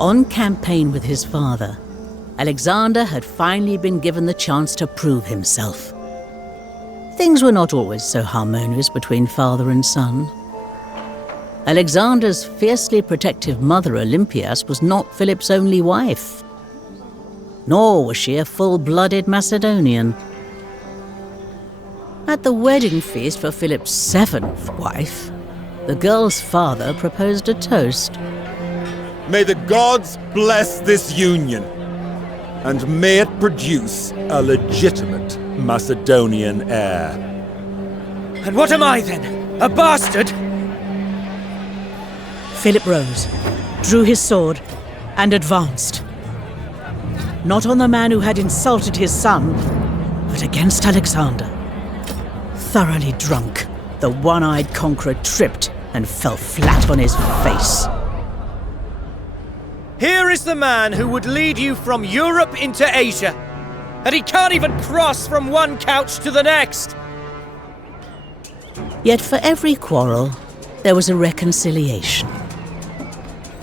On campaign with his father, Alexander had finally been given the chance to prove himself. Things were not always so harmonious between father and son. Alexander's fiercely protective mother Olympias was not Philip's only wife, nor was she a full-blooded Macedonian. At the wedding feast for Philip's 7th wife, the girl's father proposed a toast. May the gods bless this union, and may it produce a legitimate Macedonian heir. And what am I then? A bastard? Philip rose, drew his sword, and advanced. Not on the man who had insulted his son, but against Alexander. Thoroughly drunk, the one-eyed conqueror tripped and fell flat on his face. Here is the man who would lead you from Europe into Asia, and he can't even cross from one couch to the next! Yet for every quarrel, there was a reconciliation.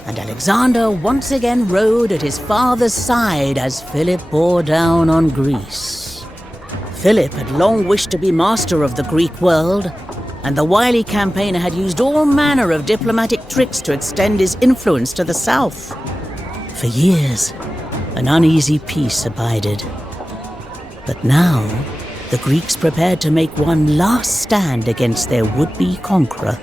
And Alexander once again rode at his father's side as Philip bore down on Greece. Philip had long wished to be master of the Greek world, and the wily campaigner had used all manner of diplomatic tricks to extend his influence to the south. For years, an uneasy peace abided. But now, the Greeks prepared to make one last stand against their would-be conqueror.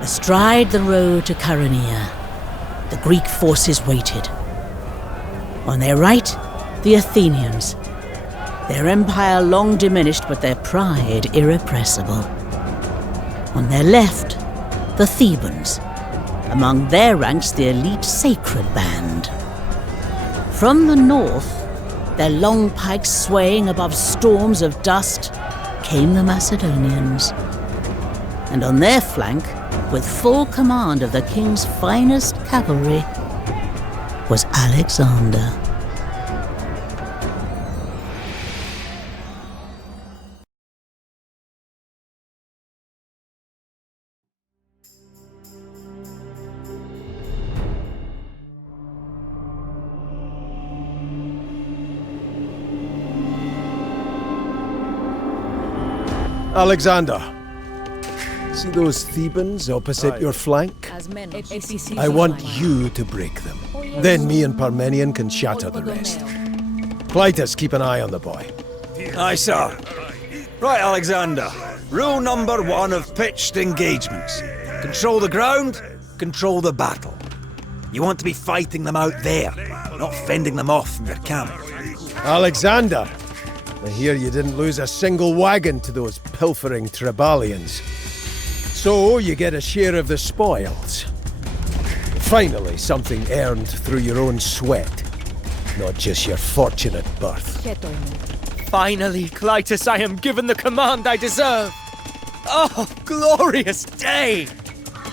Astride the road to Chaeronea, the Greek forces waited. On their right, the Athenians. Their empire long diminished, but their pride irrepressible. On their left, the Thebans. Among their ranks, the elite Sacred Band. From the north, their long pikes swaying above storms of dust, came the Macedonians. And on their flank, with full command of the king's finest cavalry, was Alexander. Alexander, see those Thebans opposite your flank? I want you to break them. Then me and Parmenion can shatter the rest. Clytus, keep an eye on the boy. Aye, sir. Right, Alexander. Rule number 1 of pitched engagements. Control the ground, control the battle. You want to be fighting them out there, not fending them off from your camp. Alexander, I hear you didn't lose a single wagon to those pilfering Trebalians. So you get a share of the spoils. Finally, something earned through your own sweat, not just your fortunate birth. Finally, Clytus, I am given the command I deserve! Oh, glorious day!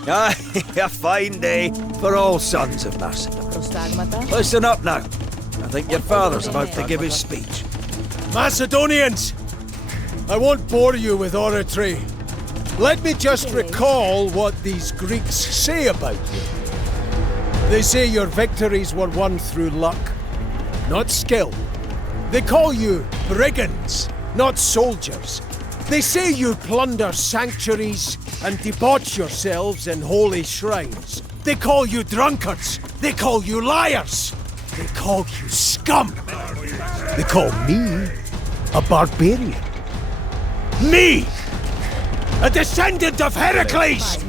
Aye, a fine day for all sons of Macedon. Listen up now. I think your father's about to give his speech. Macedonians! I won't bore you with oratory. Let me just recall what these Greeks say about you. They say your victories were won through luck, not skill. They call you brigands, not soldiers. They say you plunder sanctuaries and debauch yourselves in holy shrines. They call you drunkards. They call you liars. They call you scum. They call me a barbarian. Me! A descendant of Heracles!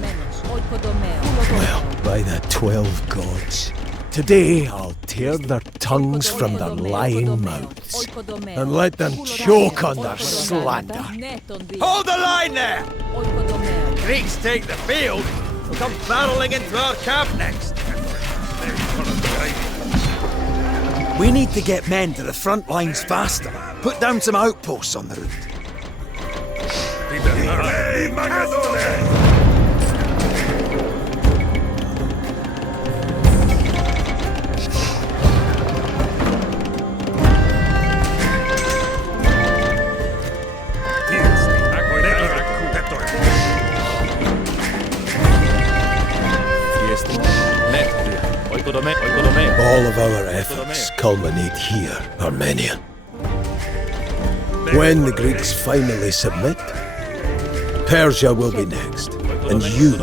Well, by the 12 gods, today I'll tear their tongues from their lying mouths and let them choke on their slander. Hold the line there! The Greeks take the field, we'll come barreling into our camp next. We need to get men to the front lines faster. Put down some outposts on the route. all of our efforts culminate here, Armenian. When the Greeks finally submit, Persia will be next, and you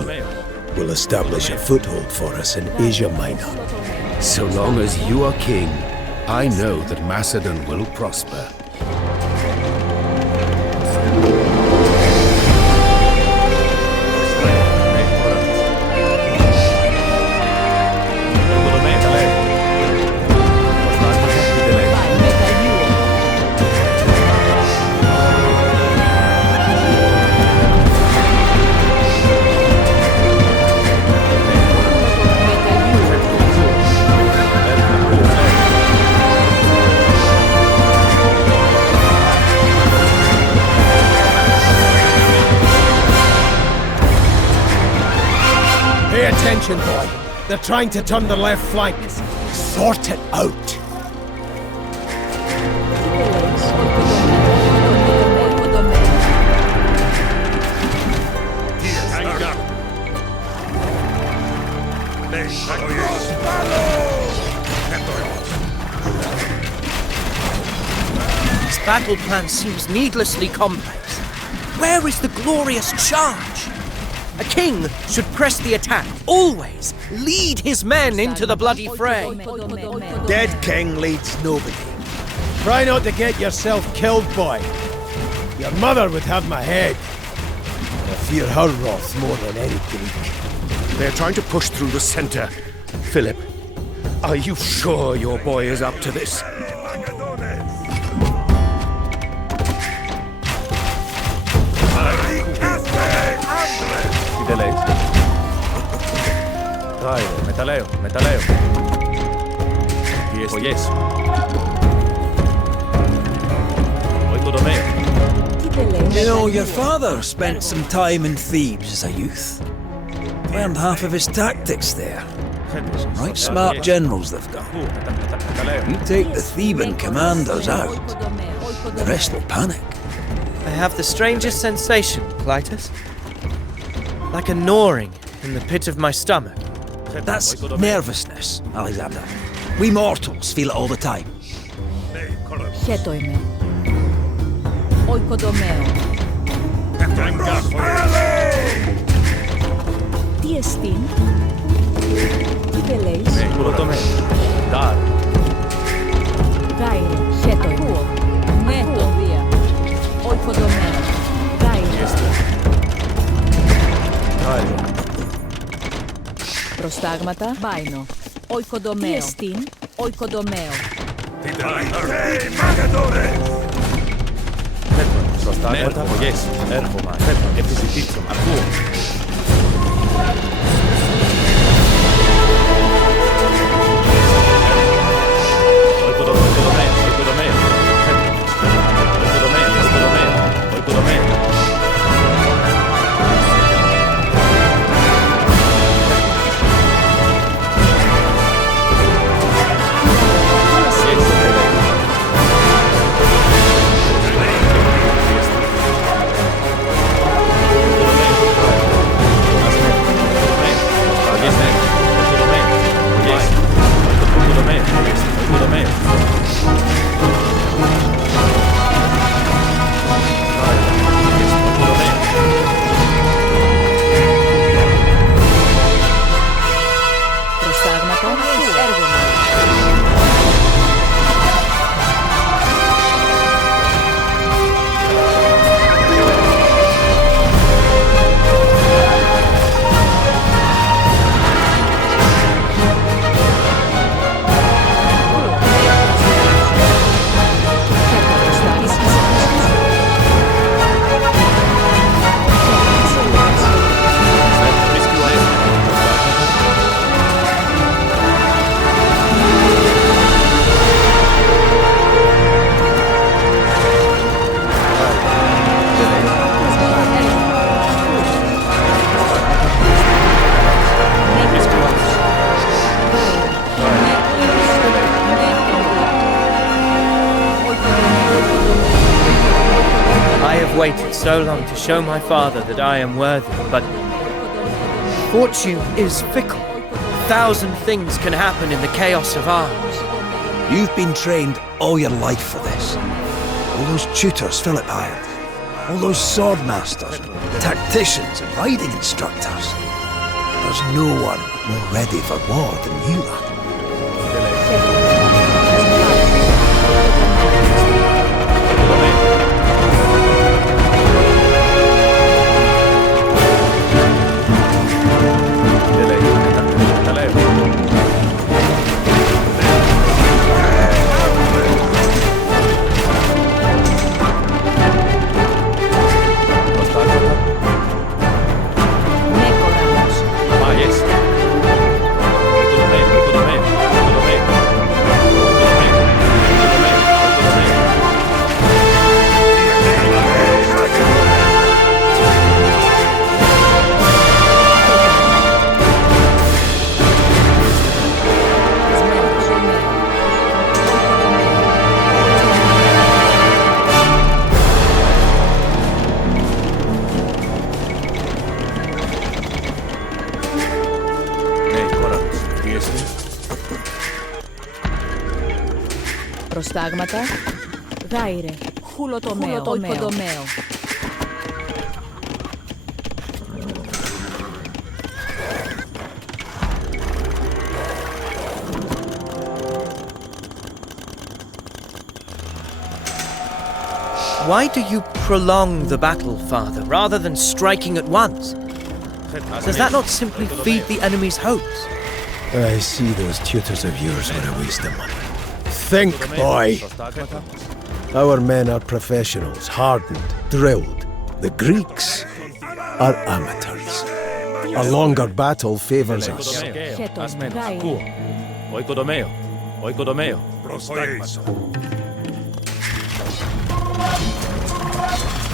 will establish a foothold for us in Asia Minor. So long as you are king, I know that Macedon will prosper. Pay attention, boy. They're trying to turn the left flank. Sort it out. This battle plan seems needlessly complex. Where is the glorious charge? A king should press the attack, always lead his men into the bloody fray. Dead king leads nobody. Try not to get yourself killed, boy. Your mother would have my head. I fear her wrath more than any Greek. They're trying to push through the center. Philip, are you sure your boy is up to this? Μεταλλέω. Πιέστης. You know, your father spent some time in Thebes as a youth. Learned half of his tactics there. Right smart generals they've got. You take the Theban commanders out, the rest will panic. I have the strangest sensation, Clytus. Like a gnawing in the pit of my stomach. That's nervousness, Alexander. We mortals feel it all the time. Χέτο είμαι. Οικοδομέο. Τι εστίν? Τι τελέεις? Γάιρε. Χέτο είμαι. Ναι, το δία. Οικοδομέο. Γάιρε. Προστάγματα. Μπάινο. Οικοδομέο. Τι εστίν? Οικοδομέο. Προστάγματα. Έρχομαι. Επιζητήσω. Ακούω. Waited so long to show my father that I am worthy, but fortune is fickle. 1,000 things can happen in the chaos of arms. You've been trained all your life for this. All those tutors Philip hired. All those sword masters, tacticians and riding instructors. There's no one more ready for war than you are. Προστάγματα. Γάιρε. Χουλοτομαίο. Οικοδομαίο. Why do you prolong the battle, Father, rather than striking at once? Does that not simply feed the enemy's hopes? I see those tutors of yours were a waste of money. Think, boy! Our men are professionals, hardened, drilled. The Greeks are amateurs. A longer battle favors us. Oikodομαίο. Oikodομαίο.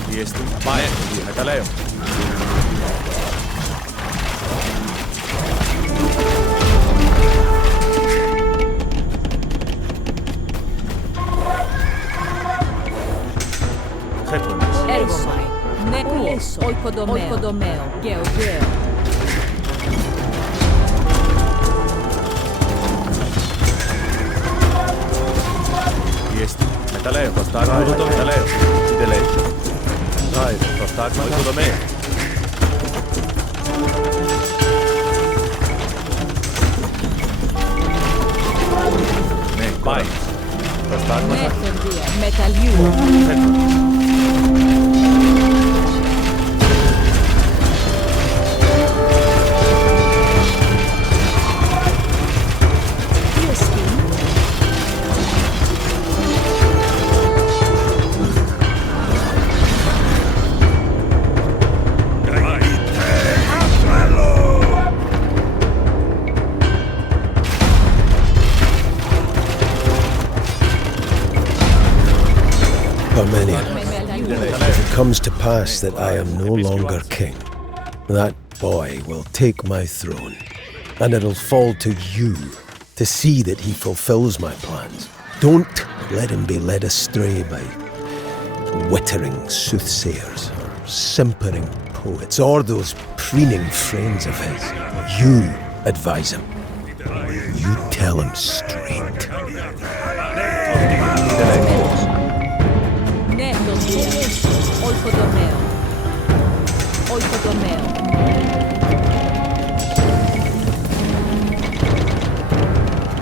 Πιέστη. Πάει. Μεταλλαίο. Έργομαι. Νέκολες. Οικοδομαίο. Γεωγαίο. Πιέστη. Μεταλλαίο. Προστάγμα. Μεταλλαίο. Τι λέει. Πάει. Προστάγμα. Οικοδομαίο. Ναι, πάει. Προστάγματα. Νέφερδια. Μεταλλιού. If it comes to pass that I am no longer king, that boy will take my throne, and it'll fall to you to see that he fulfills my plans. Don't let him be led astray by wittering soothsayers or simpering poets or those preening friends of his. You advise him. You tell him straight. Οικοδομαίο. Οικοδομαίο.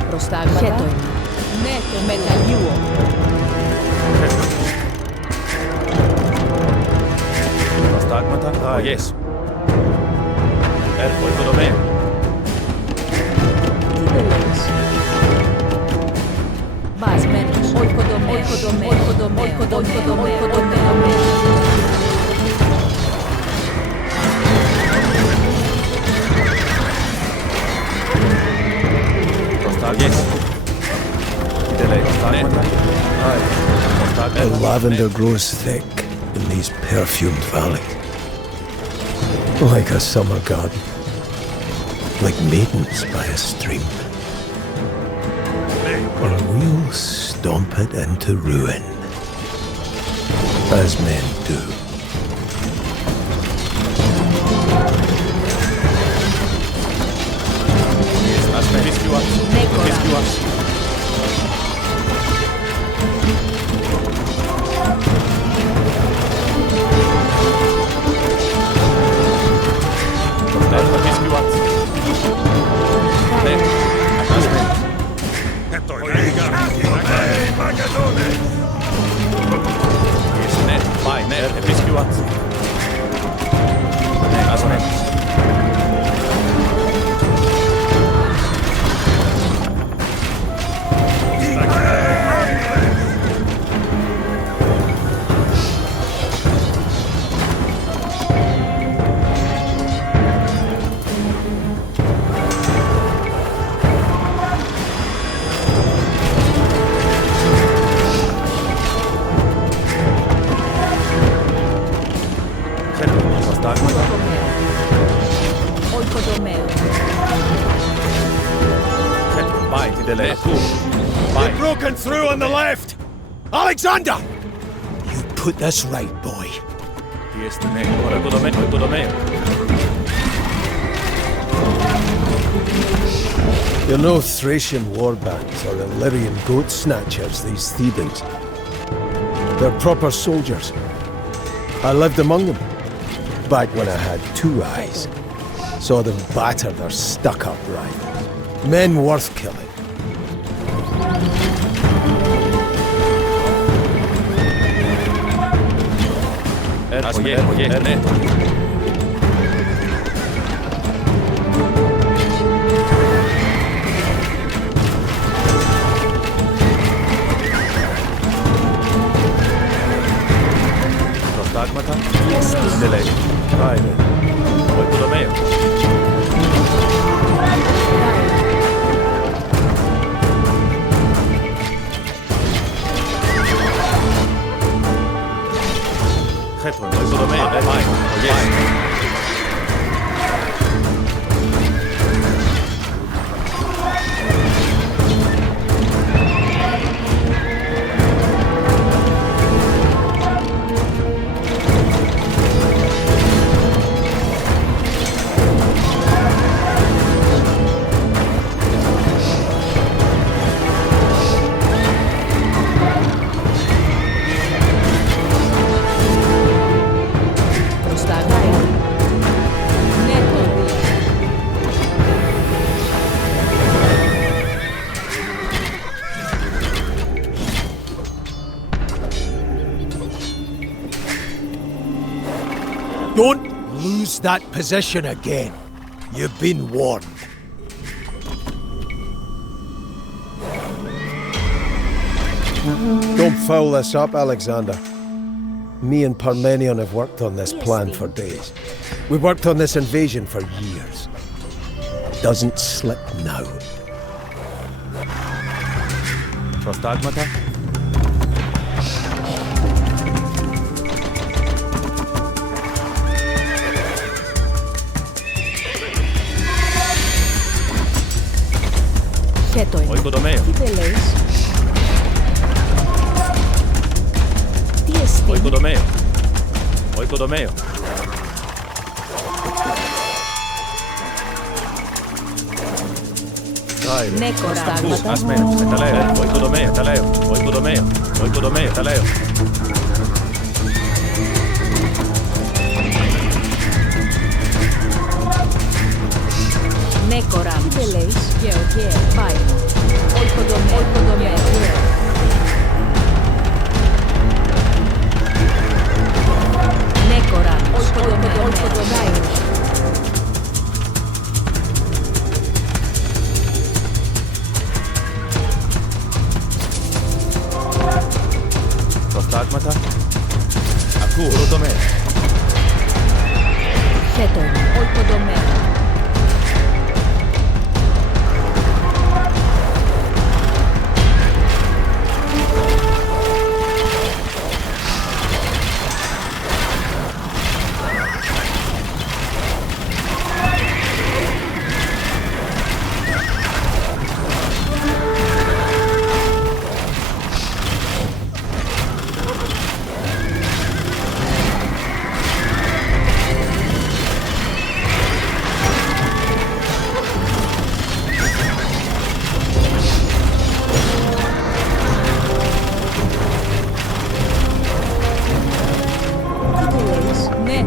Προστάγματα. Ναι, το μεταλλιούο. Προστάγματα. Αγιές. Έρχο οικοδομαίο. Τι δεν λες. Βασμένος. Οικοδομαίο. Οικοδομαίο. Οικοδομαίο. Οικοδομαίο. The lavender grows thick in these perfumed valleys, like a summer garden, like maidens by a stream. And we'll stomp it into ruin, as men do. They've broken through on the left! Alexander! You put this right, boy. They're no Thracian warbands or Illyrian goat snatchers, these Thebans. They're proper soldiers. I lived among them, back when I had 2 eyes. Saw them batter their stuck-up rivals. Men worth killing. Don't lose that position again. You've been warned. Don't foul this up, Alexander. Me and Parmenion have worked on this plan for days. We've worked on this invasion for years. It doesn't slip now. Prostagmata? Oikodomeo. Τι θέλεις? Τι εστί? Oikodomeo. Oikodomeo. Ναι, κοράγματα. Asmeno, τα λέω. Oikodomeo, τα λέω. Oikodomeo. Oikodomeo, τα λέω. Ναι, κοράγματα. Τι θέλεις? Και πάει. Oikodomeo. Ναι, κοράγματα. Oikodomeo. Prostagmata. Ακούω, ρωτομέα. Χέτο, oikodomeo.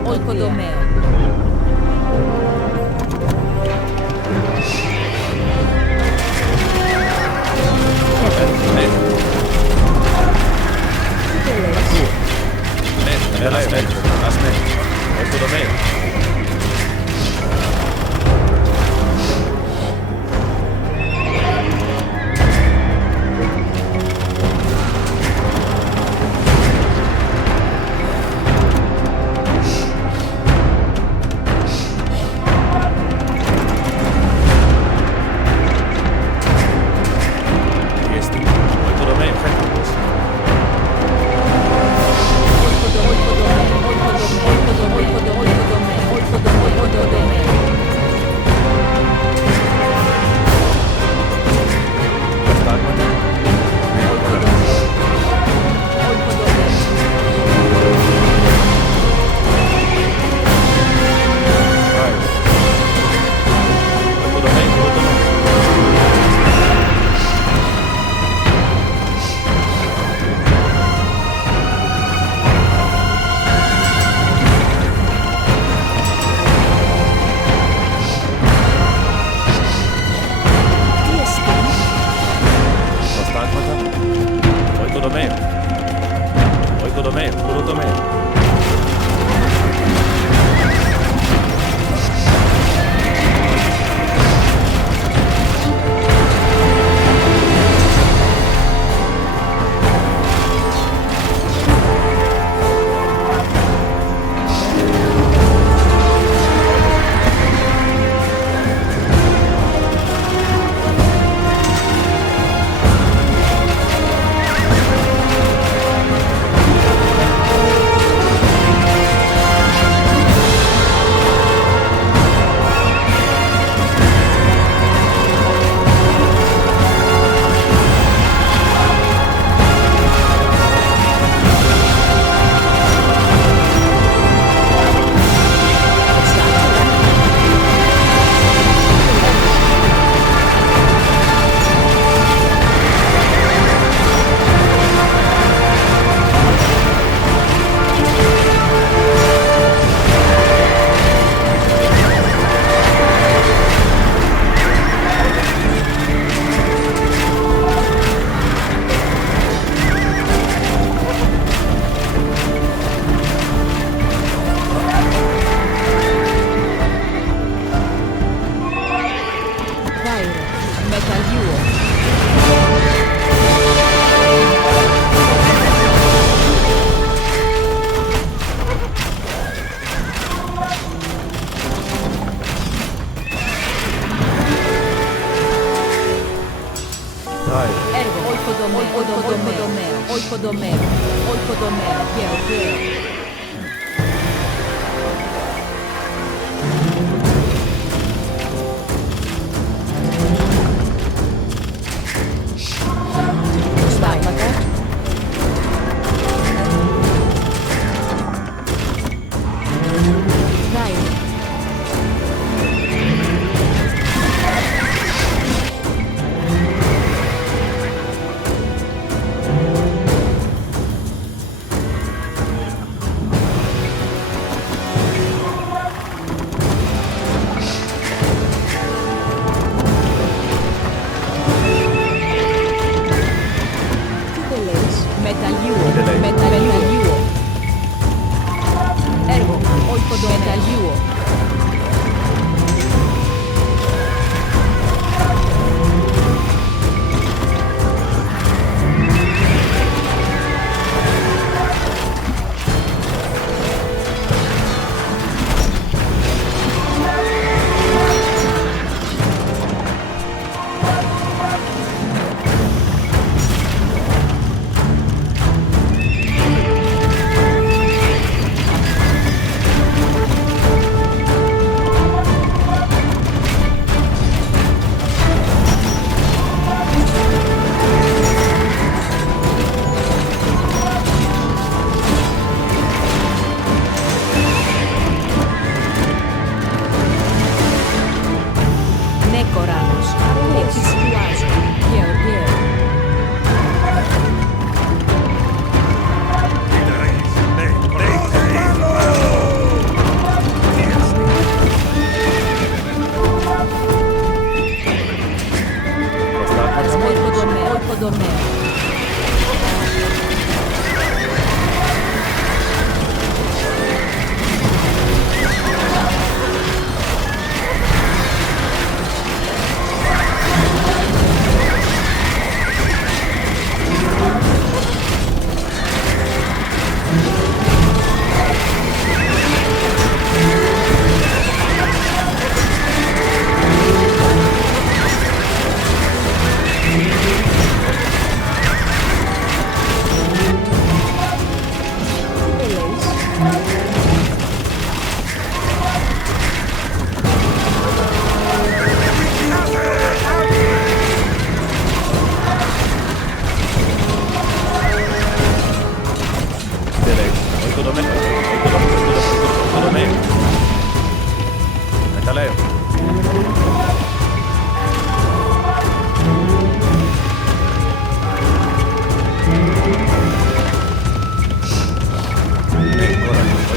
Oikodomeo.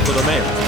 Oikodomeo.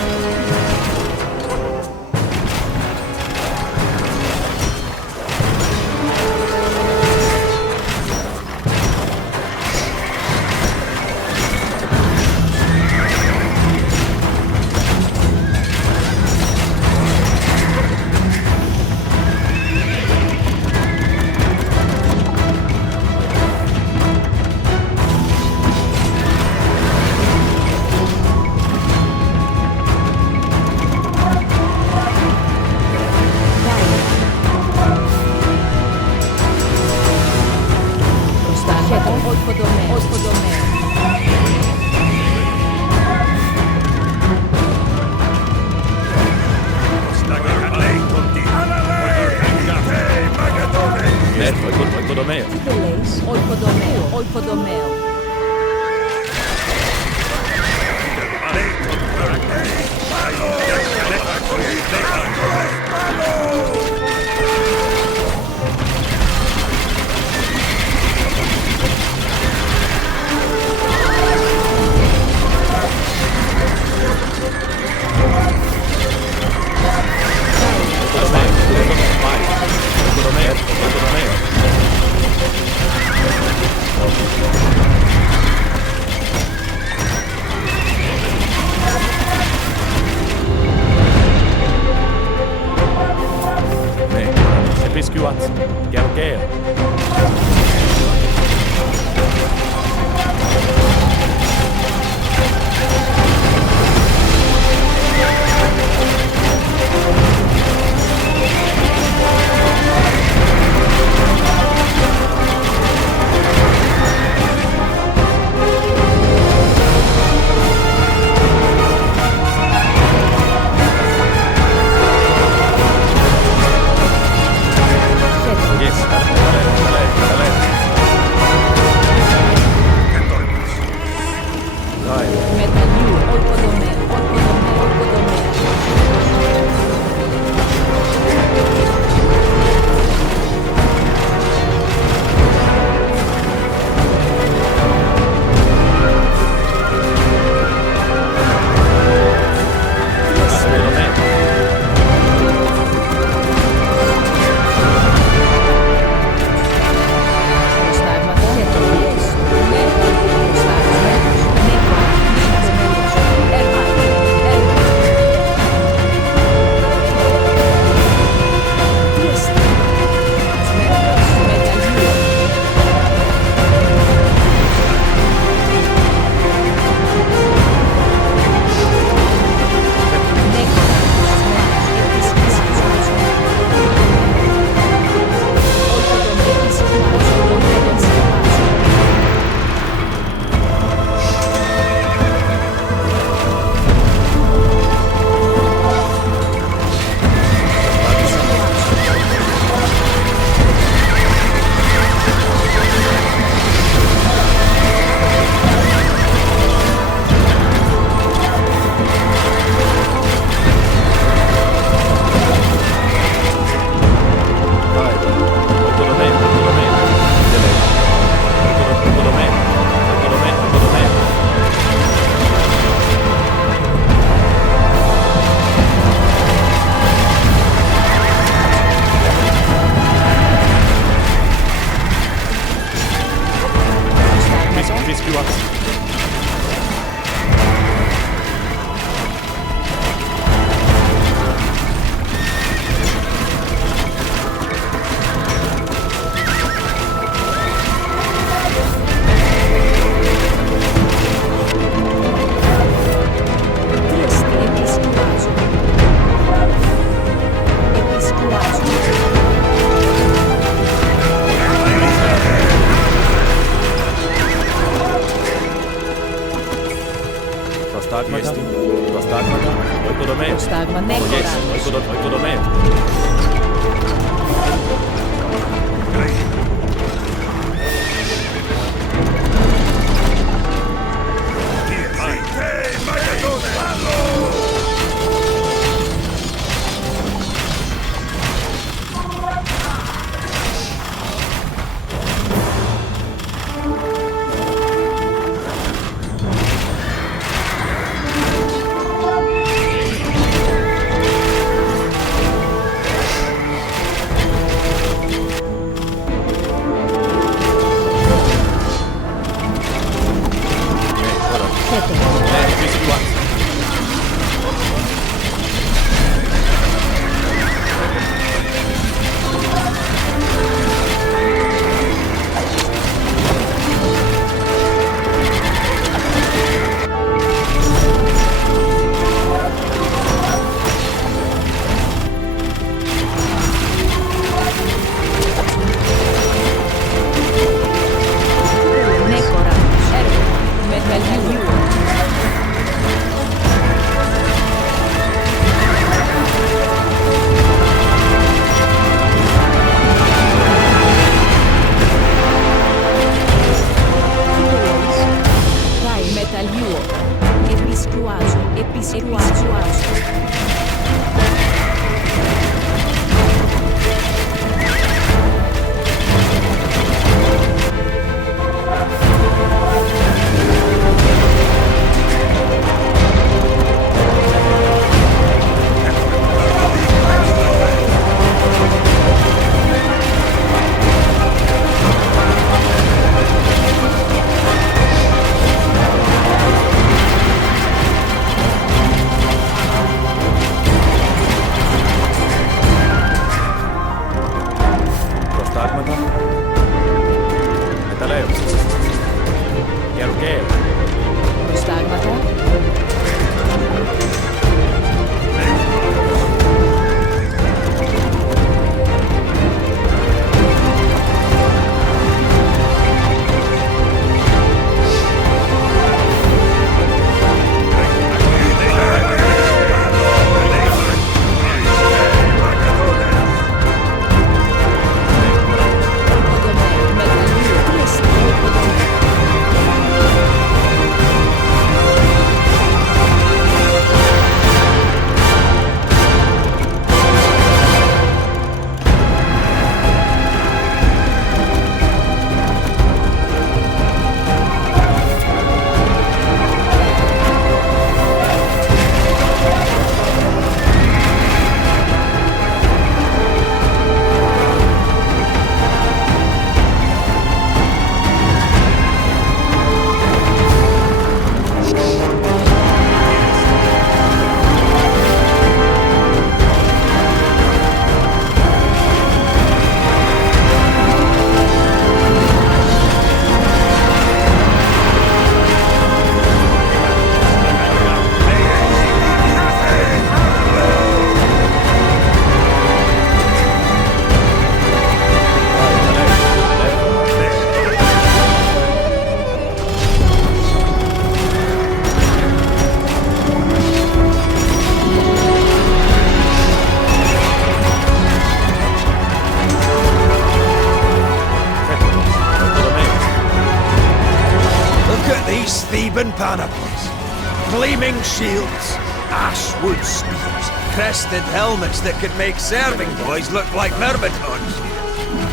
Theban panoplies, gleaming shields, ashwood spears, crested helmets that could make serving boys look like myrmidons.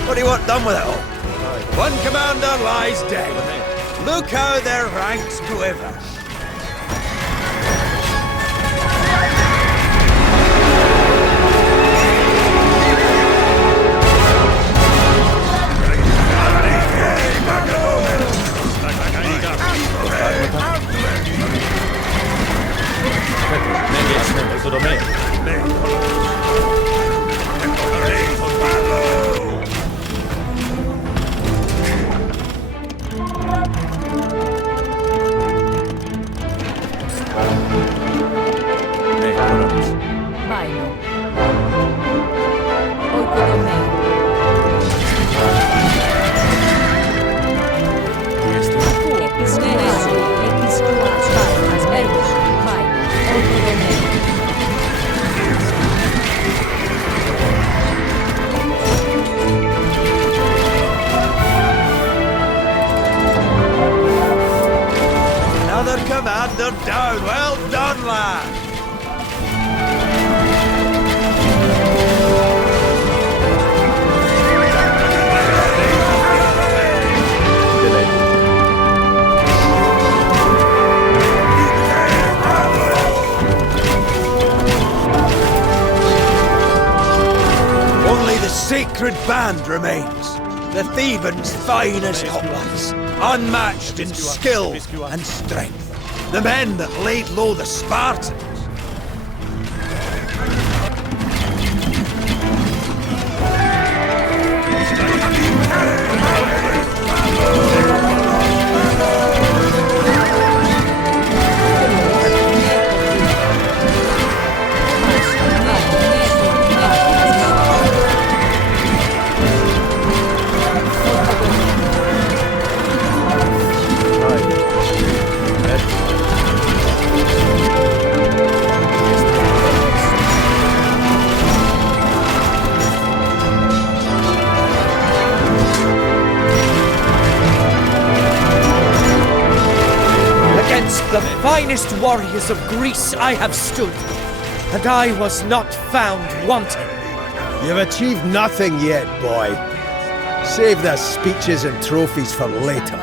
What do you want done with it all? One commander lies dead. Look how their ranks quiver. Commander down. Well done, lad. Only the sacred band remains. The Thebans' finest hoplites, unmatched in skill and strength. The men that laid low the Spartans. The finest warriors of Greece I have stood, and I was not found wanting. You've achieved nothing yet, boy. Save the speeches and trophies for later.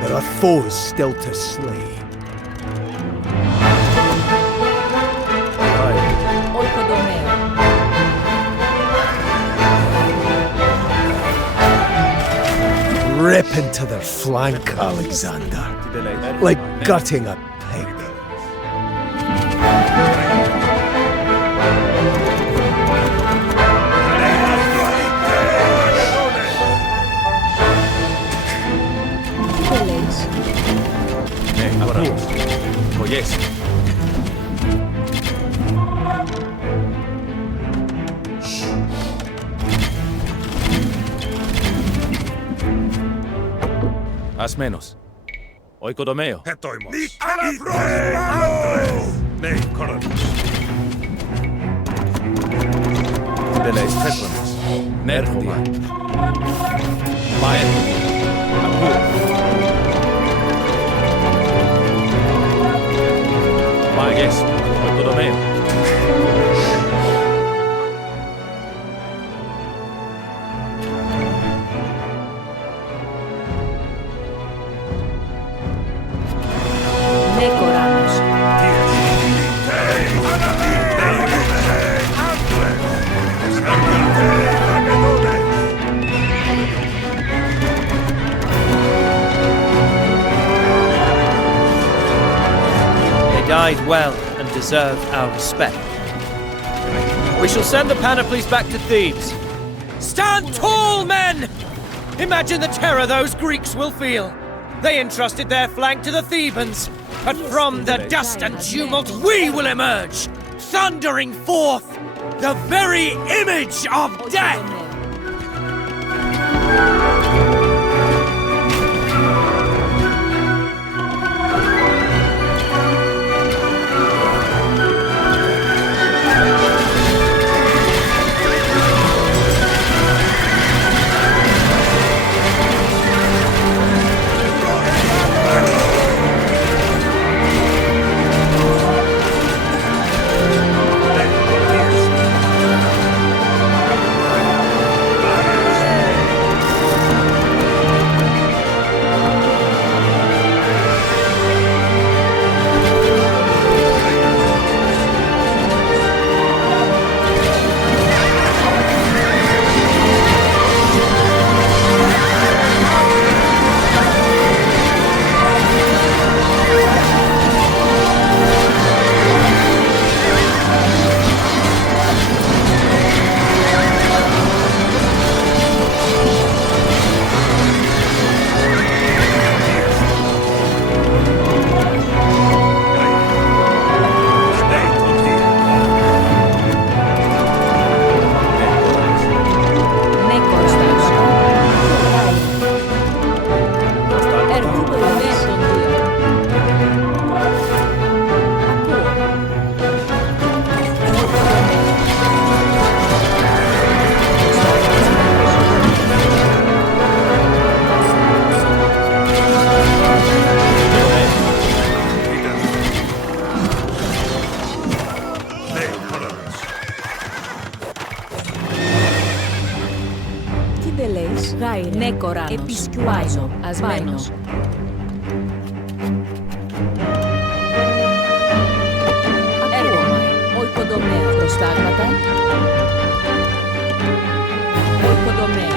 There are foes still to slay. Oikodomeo. Rip into their flank, Alexander. Like gutting a pig. Oh yes. Haz menos. Oikodomeo. Deleis tetranos. Nerhoma. Maen. Apur. Maes. Oikodomeo. Died well and deserve our respect. We shall send the panoplies back to Thebes. Stand tall, men! Imagine the terror those Greeks will feel. They entrusted their flank to the Thebans, but from the dust and tumult we will emerge, thundering forth the very image of death! Νέκορανος, επισκιουάζω, ασμένος. Έργομαι, οικοδομέα, προστάγματα. Οικοδομέα.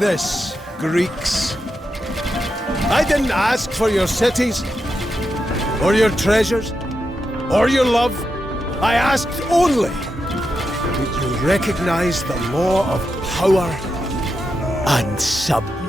this, Greeks. I didn't ask for your cities, or your treasures, or your love. I asked only that you recognize the law of power and submission.